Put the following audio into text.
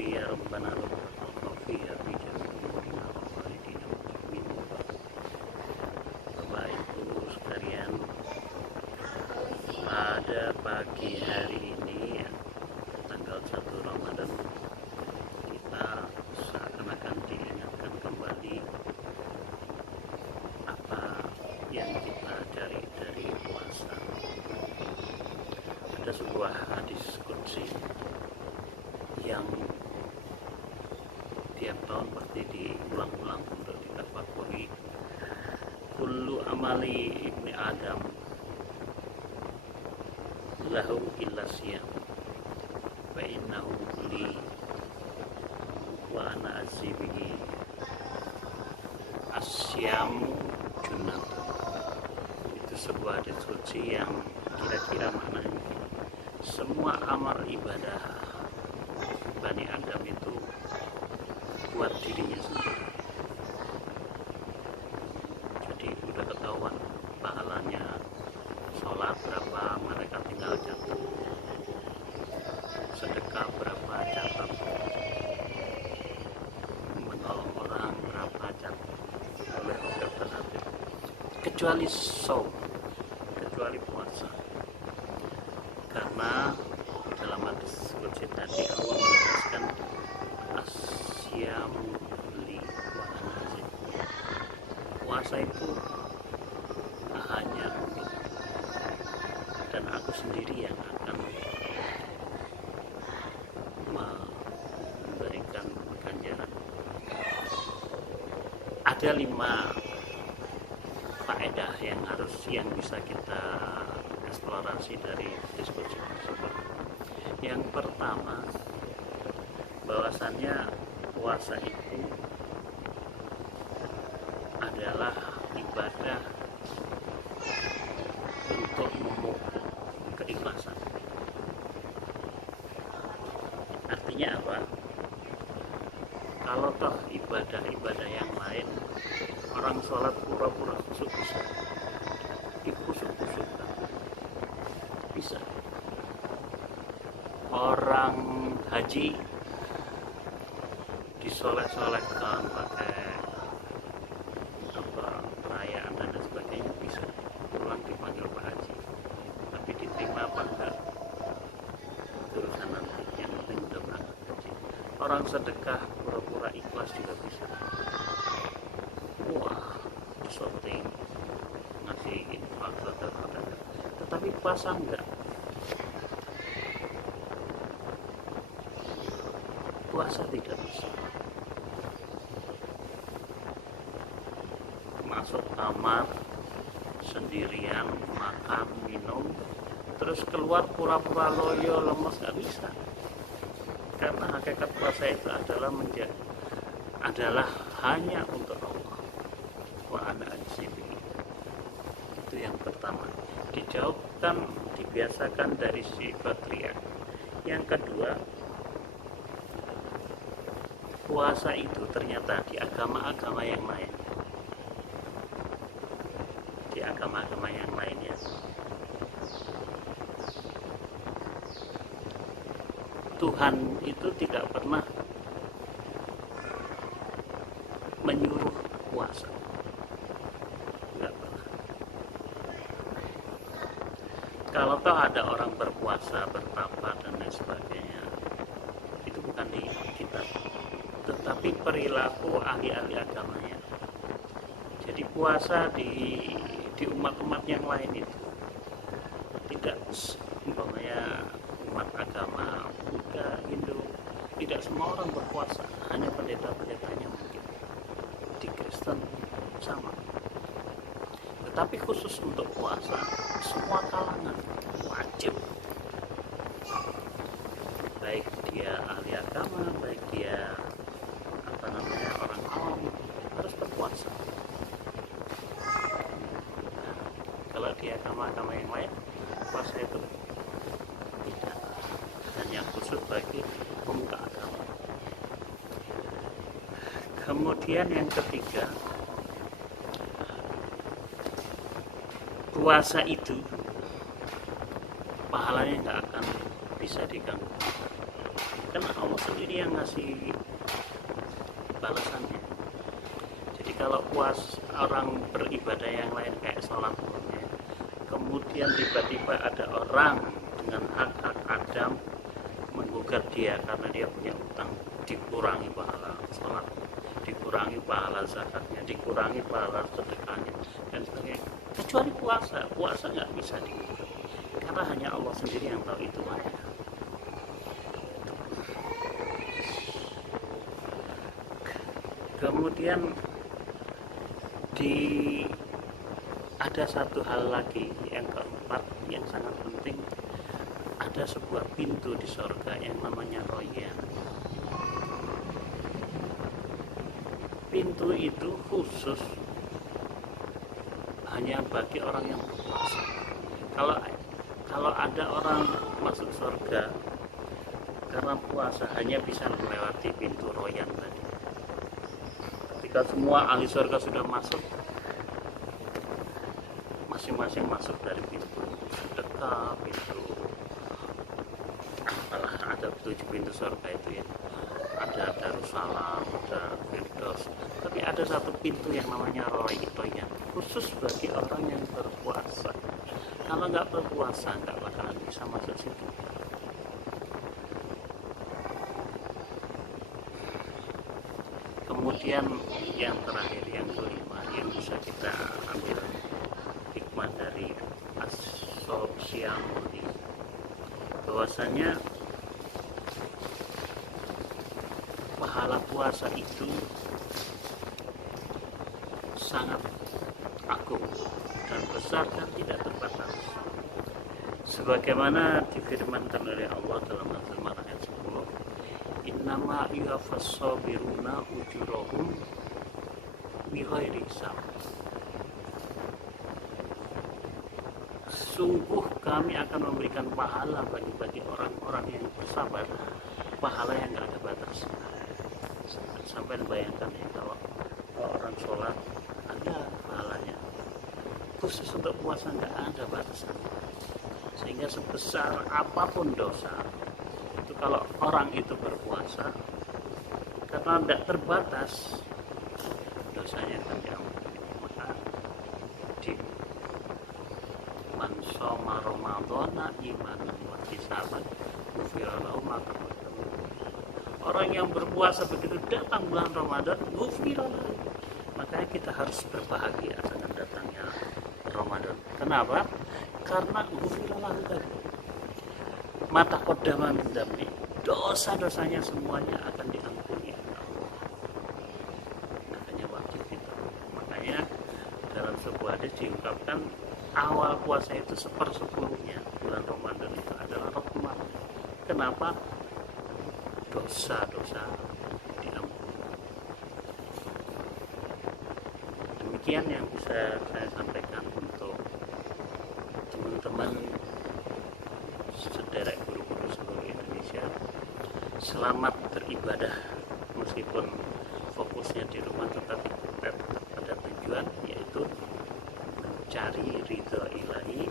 Fitri ya Rabbana Rabbi ya Bijamina Walidina Muslimin. Bapak Ibu sekalian, pada pagi hari ini tanggal 1 Ramadan kita seakan-akan diingatkan kembali apa yang kita cari dari puasa. Ada sebuah hadis qudsi yang tiap tahun pasti diulang-ulang untuk ditafakuri. Kullu amali ibni Adam lahu illa siyam wa innahu li wa ana azibihi asyamu junat. Itu sebuah diskusi yang kira-kira maknanya semua amal ibadah Bani Adam itu buat dirinya sendiri. Jadi udah ketahuan pahalanya. Sholat berapa mereka tinggal catat, sedekah berapa catat, menolong orang berapa catat oleh Allah. Kecuali saum, kecuali puasa, karena dalam hadis qudsi tadi Allah menegaskan asyamu li wa ana azim. Puasa itu hanya untuk dan aku sendiri yang akan memberikan ganjaran. Ada 5 faedah yang bisa kita eksplorasi dari diskusi tersebut. Yang pertama, bahwasannya puasa itu adalah ibadah untuk memupuk keikhlasan. Artinya apa? Kalau toh ibadah-ibadah yang lain, orang sholat pura-pura khusyuk-khusyuk, dikhusyuk-khusyukkan, bisa. Orang haji disoleh-solehkan pakai perayaan dan sebagainya, bisa. Pulang dipanggil Pak Haji, tapi diterima apa enggak urusan nanti, yang penting udah berangkat haji. Orang sedekah pura-pura ikhlas juga bisa. Wah, shooting ngasih infak, tetapi puasa enggak. Puasa tidak bisa. Masuk kamar sendirian, makan, minum, terus keluar pura-pura loyo, lemes, nggak bisa. Karena hakikat puasa itu adalah hanya untuk Allah. Wa ana azibihi. Itu yang pertama. Dijauhkan, dibiasakan dari sifat riya. Yang kedua, puasa itu ternyata di agama-agama yang lain, ya, Tuhan itu tidak pernah menyuruh puasa, tidak pernah. Kalau toh ada orang berpuasa, bertapa dan lain sebagainya, itu bukan di kita, tetapi perilaku ahli-ahli agamanya. Jadi puasa di umat-umat yang lain itu tidak, umpamanya umat agama Buddha, Hindu, tidak semua orang berpuasa, hanya pendeta-pendetanya mungkin. Di Kristen sama. Tetapi khusus untuk puasa, semua kalangan wajib, baik dia ahli agama, baik dia orang awam, harus berpuasa. Kalau di agama-agama yang lain, puasa itu tidak, hanya khusus bagi pemuka agama. Kemudian yang ketiga, puasa itu pahalanya nggak akan bisa diganggu. Karena Allah sendiri yang ngasih balasannya. Jadi kalau orang beribadah yang lain kayak sholat, kemudian tiba-tiba ada orang dengan hak-hak Adam menggugat dia karena dia punya utang, dikurangi pahala sholat, dikurangi pahala zakatnya, dikurangi pahala sedekahnya dan sebagainya. Kecuali puasa nggak bisa digugat karena hanya Allah sendiri yang tahu itu mana. Kemudian ada satu hal lagi yang keempat yang sangat penting, ada sebuah pintu di surga yang namanya Royan. Pintu itu khusus hanya bagi orang yang berpuasa. Kalau ada orang masuk surga karena puasa, hanya bisa melewati pintu Royan tadi. Ketika semua ahli surga sudah masuk, masing-masing masuk dari pintu sedekah, pintu ada 7 pintu surga itu ya, ada Darussalam, ada Firdaus, tapi ada satu pintu yang namanya Royan, khusus bagi orang yang berpuasa. Kalau nggak berpuasa nggak bakalan bisa masuk situ. Kemudian yang terakhir, yang kelima, yang bisa kita ambil hikmah dari asosial ini, bahwasanya pahala puasa itu sangat agung dan besar dan tidak terbatas. Sebagaimana difirmankan oleh Allah dalam Al-Quran ayat 10, innama yuwaffas sabiruna ujurahum bighairi hisab. Sungguh kami akan memberikan pahala bagi orang-orang yang bersabar, pahala yang gak ada batas. Sampai bayangkan ya, kalau orang sholat ada pahalanya, khusus untuk puasa nggak ada batasan. Sehingga sebesar apapun dosa itu, kalau orang itu berpuasa, karena tidak terbatas, dosanya akan diampuni. Maka di man shoma ramadhana imanan wa ihtisaban ghufira lahu ma taqaddama. Orang yang berpuasa begitu datang bulan Ramadan, ghufira lahu. Makanya kita harus berbahagia dengan datangnya Ramadan. Kenapa? Karena ghufira lahu tadi, ma taqaddama min dzambi, dosa-dosanya semuanya akan diampuni oleh Allah. Makanya wajib itu. Makanya dalam sebuah hadis diungkapkan awal puasa itu 1/10-nya bulan Ramadan itu adalah rahmat. Kenapa? Dosa-dosa diampuni. Demikian yang bisa saya sampaikan untuk teman-teman sederek guru-guru seluruh Indonesia. Selamat beribadah meskipun fokusnya di rumah, tetapi tetap pada tujuan, yaitu mencari ridho ilahi